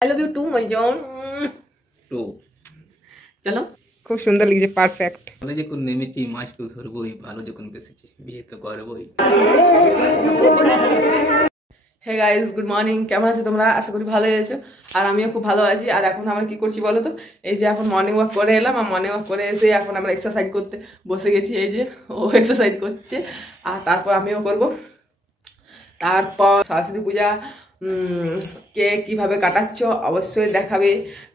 I love you too, my John. টু চলো, খুব সুন্দর লিখছে, পারফেক্ট। ভালো যখন নেমেছি মাছ তো ধরবই, ভালো যখন বেসেছি বিয়ে তো করবই। Hey guys, good morning. কেমন আছো তোমরা? আশা করি ভালোই আছো, আর আমিও খুব ভালো আছি। আর এখন আমরা কি করছি বলো তো? এই যে এখন মর্নিং ওয়াক করে এলাম, আর মর্নিং ওয়াক করে এসে এখন আমরা এক্সারসাইজ করতে বসে গেছি। এই যে ও এক্সারসাইজ করছে, আর তারপর আমিও করব। তারপর সরস্বতী পূজা কে কিভাবে কাটাচ্ছ অবশ্যই দেখাবে,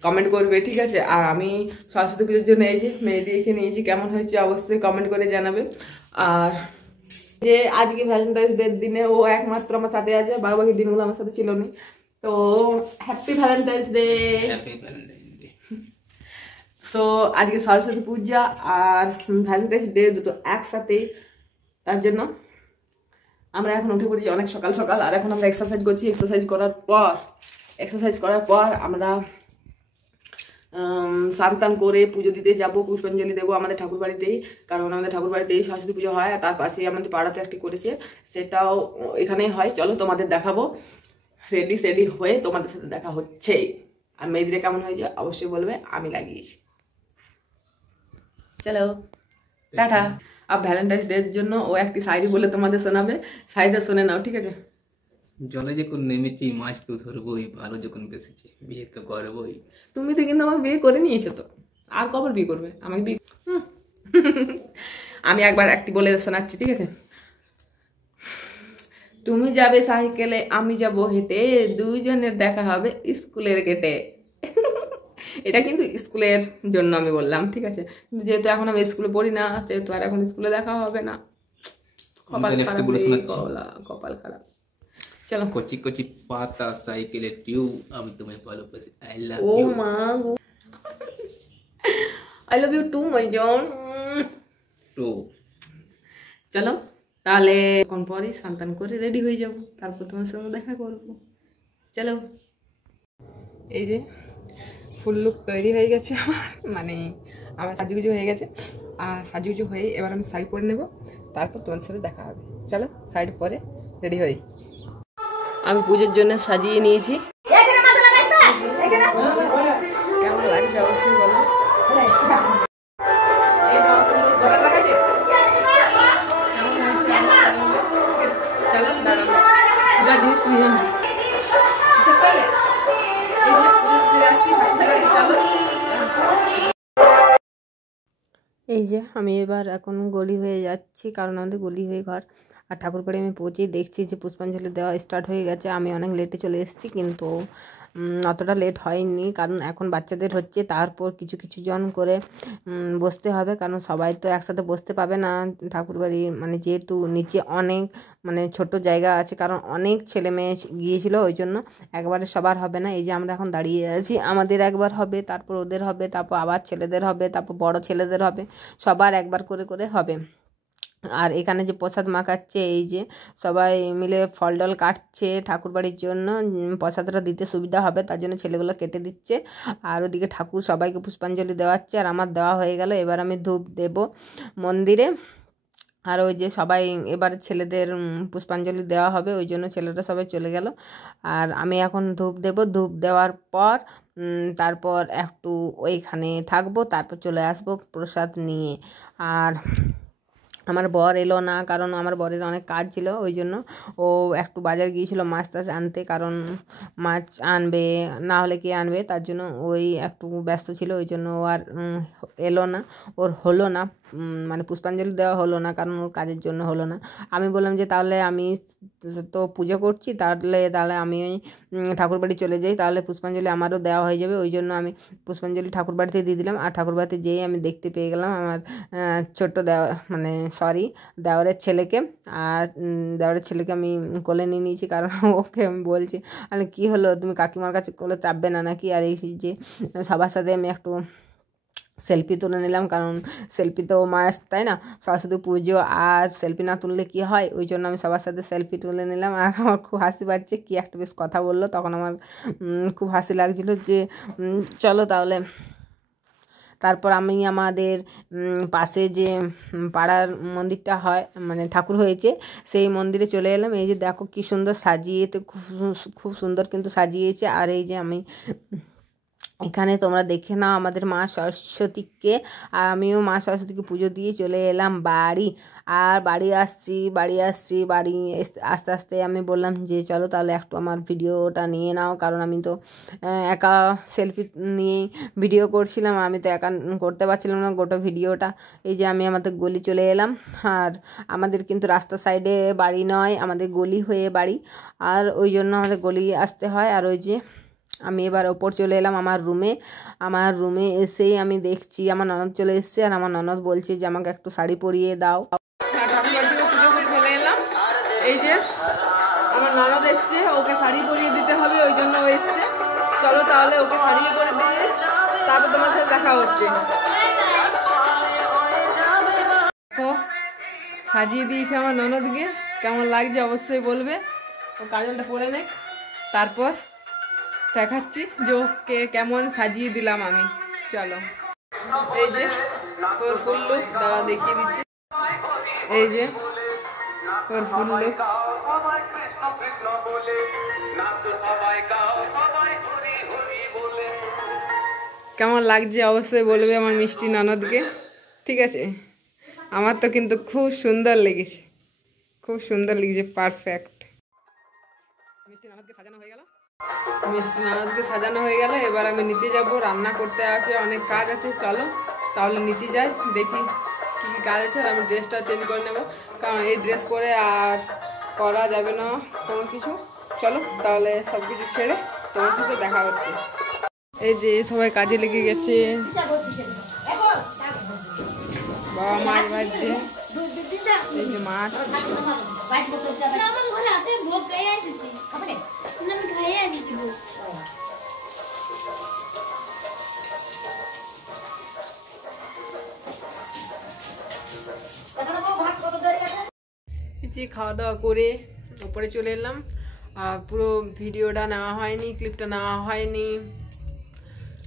কমেন্ট করবে, ঠিক আছে? আর আমি সরস্বতী পুজোর জন্য এই যে মেহেদি এঁকে নিয়েছি, কেমন হয়েছে অবশ্যই কমেন্ট করে জানাবে। আর যে আজকে ভ্যালেন্টাইন্স ডের দিনে ও একমাত্র আমার সাথে আছে, বাকি দিনগুলো আমার সাথে ছিল না। তো happy Valentine's day. Happy Valentine day. So আজকে সরস্বতী পূজা আর ভ্যালেন্টাইন্স ডে দুটো একসাথেই, তার জন্য আমরা এখন উঠে পড়েছি অনেক সকাল সকাল। আর এখন আমরা এক্সারসাইজ করছি। এক্সারসাইজ করার পর আমরা স্নান টান করে পুজো দিতে যাবো, পুষ্পাঞ্জলি দেবো আমাদের ঠাকুর বাড়িতেই। কারণ আমাদের ঠাকুর বাড়িতেই সরস্বতী পুজো হয়, আর তার পাশেই আমাদের পাড়াতে একটি করেছে, সেটাও এখানেই হয়। চলো তোমাদের দেখাবো, রেডি হয়ে তোমাদের সাথে দেখা হচ্ছে। আর মেয়েদিরে কেমন হয়েছে অবশ্যই বলবে, আমি লাগিয়েছি। চলো টাটা। আর ভ্যালেন্টাইন্স ডের জন্য ও একটি শায়রি বলে তোমাদের শোনাবে, শায়রিটা শুনে নাও, ঠিক আছে? জলে যখন নেমেছি মাছ তো ধরবই, ভালো যখন বেসেছি বিয়ে তো করবই। তুমি তো কিন্তু আমাকে বিয়ে করে নিয়েছো, তো আর কবার বিয়ে করবে আমাকে বিয়ে? আমি একবার একটি বলে শোনাচ্ছি, ঠিক আছে? তুমি যাবে সাইকেলে, আমি যাব হেঁটে, দুইজনের দেখা হবে স্কুলের গেটে। এটা কিন্তু স্কুলের জন্য আমি বললাম, ঠিক আছে? কিন্তু যেহেতু এখন আমি স্কুলে পড়ি না, সেহেতু আর এখন স্কুলে দেখা হবে না। কপাল খারাপ রে, কপাল খারাপ। চলো। কচি কচি পাতা সাইকেলে টিউব, আমি তোমায় ভালোবাসি, আই লাভ ও ইউ। মা, I love you too, my John. টু চলো তাহলে, এখন পরে সন্তান করে রেডি হয়ে যাব, তারপর তোমার সঙ্গে দেখা করবো। চলো, এই যে ফুল লুক তৈরি হয়ে গেছে আমার, মানে আমার সাজুগুজু হয়ে গেছে। আর সাজুগুজু হয়ে এবার আমি শাড়ি পরে নেব, তারপর তোমার সাথে দেখা হবে। চলো শাড়ি পরে রেডি হই। আমি পুজোর জন্য সাজিয়ে নিয়েছি, কেমন লাগছে অবশ্যই বলো। এই নাও ফুল লুক, গোটা লাগাচ্ছে। চলো দাঁড়ানো, যা জিনিস নিয়ে এই যে আমি এবার এখন গলি হয়ে যাচ্ছি, কারণ আমাদের গলি হয়ে ঘর। আর ঠাকুর বাড়ি আমি পৌঁছেই দেখছি যে পুষ্পাঞ্জলি দেওয়া স্টার্ট হয়ে গেছে। আমি অনেক লেটে চলে এসেছি, কিন্তু অতটা লেট হয়নি, কারণ এখন বাচ্চাদের হচ্ছে, তারপর কিছু কিছু জন করে বসতে হবে, কারণ সবাই তো একসাথে বসতে পাবে না ঠাকুর বাড়ি, মানে যেহেতু নিচে অনেক মানে ছোট জায়গা আছে, কারণ অনেক ছেলে মেয়ে গিয়েছিল, ওই জন্য একবারে সবার হবে না। এই যে আমরা এখন দাঁড়িয়ে আছি, আমাদের একবার হবে, তারপর ওদের হবে, তারপর আবার ছেলেদের হবে, তারপর বড় ছেলেদের হবে, সবার একবার করে করে হবে। আর এখানে যে প্রসাদ মাখাচ্ছে, এই যে সবাই মিলে ফল ডল কাটছে ঠাকুরবাড়ির জন্য, প্রসাদটা দিতে সুবিধা হবে তার জন্য ছেলেগুলো কেটে দিচ্ছে। আর ওদিকে ঠাকুর সবাইকে পুষ্পাঞ্জলি দেওয়াচ্ছে, আর আমার দেওয়া হয়ে গেল। এবার আমি ধূপ দেব মন্দিরে। আর ওই যে সবাই এবার ছেলেদের পুষ্পাঞ্জলি দেওয়া হবে, ওই জন্য ছেলেরা সবাই চলে গেল। আর আমি এখন ধূপ দেব, ধূপ দেওয়ার পর তারপর একটু ওইখানে থাকবো, তারপর চলে আসবো প্রসাদ নিয়ে। আর আমার বর এলো না, কারণ আমার বরের অনেক কাজ ছিল, ওই জন্য ও একটু বাজার গিয়েছিল মাছ টাছ আনতে, কারণ মাছ আনবে, না হলে কে আনবে, তার জন্য ওই একটু ব্যস্ত ছিল, ওই জন্য ও আর এলো না, ওর হলো না, মানে পুষ্পাঞ্জলি দেওয়া হলো না, কারণ ওর কাজের জন্য হলো না। আমি বললাম যে তাহলে আমি তো পুজো করছি, তাহলে আমি ওই ঠাকুরবাড়ি চলে যাই, তাহলে পুষ্পাঞ্জলি আমারও দেওয়া হয়ে যাবে। ওই জন্য আমি পুষ্পাঞ্জলি ঠাকুরবাড়িতে দিয়ে দিলাম। আর ঠাকুরবাড়িতে যেয়ে আমি দেখতে পেয়ে গেলাম আমার ছোট্ট দেওয়া, মানে সরি, দেওরের ছেলেকে। আর দেওরের ছেলেকে আমি কোলে নিয়ে নিয়েছি, কারণ ওকে আমি বলছি, মানে কী হলো, তুমি কাকিমার কাছে কোলে চাপবে না নাকি? আর এই যে সবার সাথে আমি একটু সেলফি তুলে নিলাম, কারণ সেলফি তো মাস্ট, তাই না? সরস্বতী পুজো, আর সেলফি না তুললে কি হয়, ওই জন্য আমি সবার সাথে সেলফি তুলে নিলাম। আর আমার খুব হাসি পাচ্ছে, কী একটা বেশ কথা বললো, তখন আমার খুব হাসি লাগছিলো যে চলো তারপর আমি আমাদের পাশে যে পাড়ার মন্দিরটা হয় মানে ঠাকুর হয়েছে সেই মন্দিরে চলে এলাম। এই যে দেখো কি সুন্দর সাজিয়ে, তো খুব সুন্দর কিন্তু সাজিয়েছে। আর এই যে আমি এখানে তোমরা দেখে নাও আমাদের মা সরস্বতীকে, আর আমিও মা সরস্বতীকে পুজো দিয়ে চলে এলাম বাড়ি। আর বাড়ি আসছি আস্তে আস্তে আমি বললাম যে চলো তাহলে একটু আমার ভিডিওটা নিয়ে নাও, কারণ আমি তো একা সেলফি নিয়েই ভিডিও করছিলাম, আমি তো একা করতে পারছিলাম না গোটা ভিডিওটা। এই যে আমি আমাদের গলি চলে এলাম, আর আমাদের কিন্তু রাস্তার সাইডে বাড়ি নয়, আমাদের গলি হয়ে বাড়ি, আর ওই জন্য আমাদের গলি আসতে হয়। আর ওই যে আমি এবার ওপর চলে এলাম আমার রুমে এসেই আমি দেখছি আমার ননদ চলে এসছে, আর আমার ননদ বলছে যে আমাকে একটু শাড়ি পরিয়ে দাও। ঠাকুরবাড়ি থেকে পুজো করে চলে এলাম। এই যে আমার ননদ এসছে, ওকে শাড়ি পরিয়ে দিতে হবে, ওই জন্য ও এসছে। চলো তাহলে ওকে শাড়ি পরে দিয়ে তারপর তোমার সাথে দেখা হচ্ছে। সাজিয়ে দিয়েছে আমার ননদকে, কেমন লাগছে অবশ্যই বলবে। ও কাজলটা পরে নে, তারপর দেখাচ্ছি যে ওকে কেমন সাজিয়ে দিলাম আমি। চলো এই যে ওর ফুল লুক, দাঁড়া দেখিয়ে দিচ্ছি। এই যে ওর ফুল লুক, কেমন লাগছে অবশ্যই বলবে আমার মিষ্টি ননদকে, ঠিক আছে? আমার তো কিন্তু খুব সুন্দর লেগেছে, খুব সুন্দর লেগেছে, পারফেক্ট। মিষ্টি ননদকে সাজানো হয়ে গেল, এবার আমি নিচে যাব, রান্না করতে আছে, অনেক কাজ আছে। চলো তাহলে নিচে যাই, দেখি কী কী কাজ আছে। আর আমি ড্রেসটা চেঞ্জ করে নেব, কারণ এই ড্রেস পরে আর করা যাবে না কোনো কিছু। চলো তাহলে সব কিছু ছেড়ে তোমার সাথে দেখা হচ্ছে। এই যে সবাই কাজে লেগে গেছে, বাবা মাছ ভাজছে, এই যে মাছ। খাওয়া দাওয়া করে উপরে চলে এলাম, আর পুরো ভিডিওটা নেওয়া হয়নি, ক্লিপটা নেওয়া হয়নি,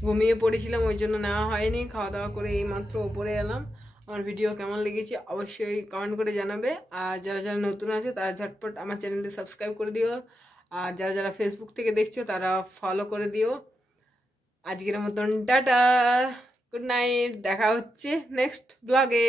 ঘুমিয়ে পড়েছিলাম ওই জন্য নেওয়া হয়নি। খাওয়া দাওয়া করে এইমাত্র উপরে এলাম। আমার ভিডিও কেমন লেগেছে অবশ্যই কমেন্ট করে জানাবে, আর যারা যারা নতুন আছে তারা ঝটপট আমার চ্যানেলটি সাবস্ক্রাইব করে দিও, আর যারা যারা ফেসবুক থেকে দেখছো তারা ফলো করে দিও। আজকের মতন টাটা, গুড নাইট, দেখা হচ্ছে নেক্সট ব্লগে।